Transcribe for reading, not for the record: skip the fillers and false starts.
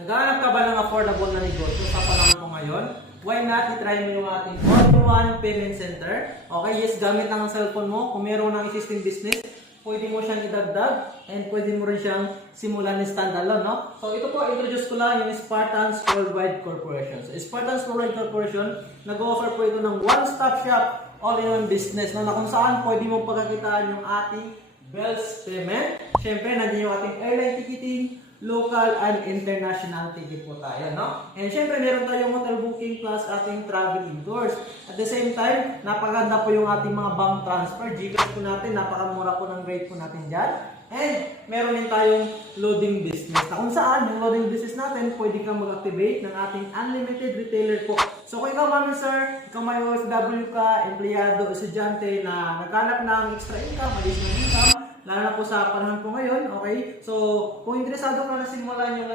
Naghahanap ka ba ng affordable na negosyo sa panahon ko ngayon? Why not i-try mo yung ating all-in-one payment center? Okay, yes, gamit lang ang cellphone mo. Kung meron ng existing business, pwede mo siyang idagdag and pwede mo rin siyang simulan ni standalone, no? So ito po, introduce ko lang yung Spartans Worldwide Corporation. So Spartans Worldwide Corporation, nag-offer po ito ng one-stop shop all-in-one business, no? Na kung saan pwede mo pagkakitaan yung ating bills payment. Siyempre, nandiyan yung ating airline ticketing, local and international ticket po tayo, no? And syempre, meron tayong hotel booking plus ating travel indoors. At the same time, napakaganda po yung ating mga bank transfer. GCash po natin, napakamura po ng rate po natin dyan. And meron din tayong loading business. Na kung saan, yung loading business natin, pwede kang mag-activate ng ating unlimited retailer po. So kung ikaw, mami sir, ikaw may OFW ka, empleyado, estudyante na naghanap ng extra income, additional income, lalo na po sa panahon po ngayon, okay? So, kung interesado ka na simulan yung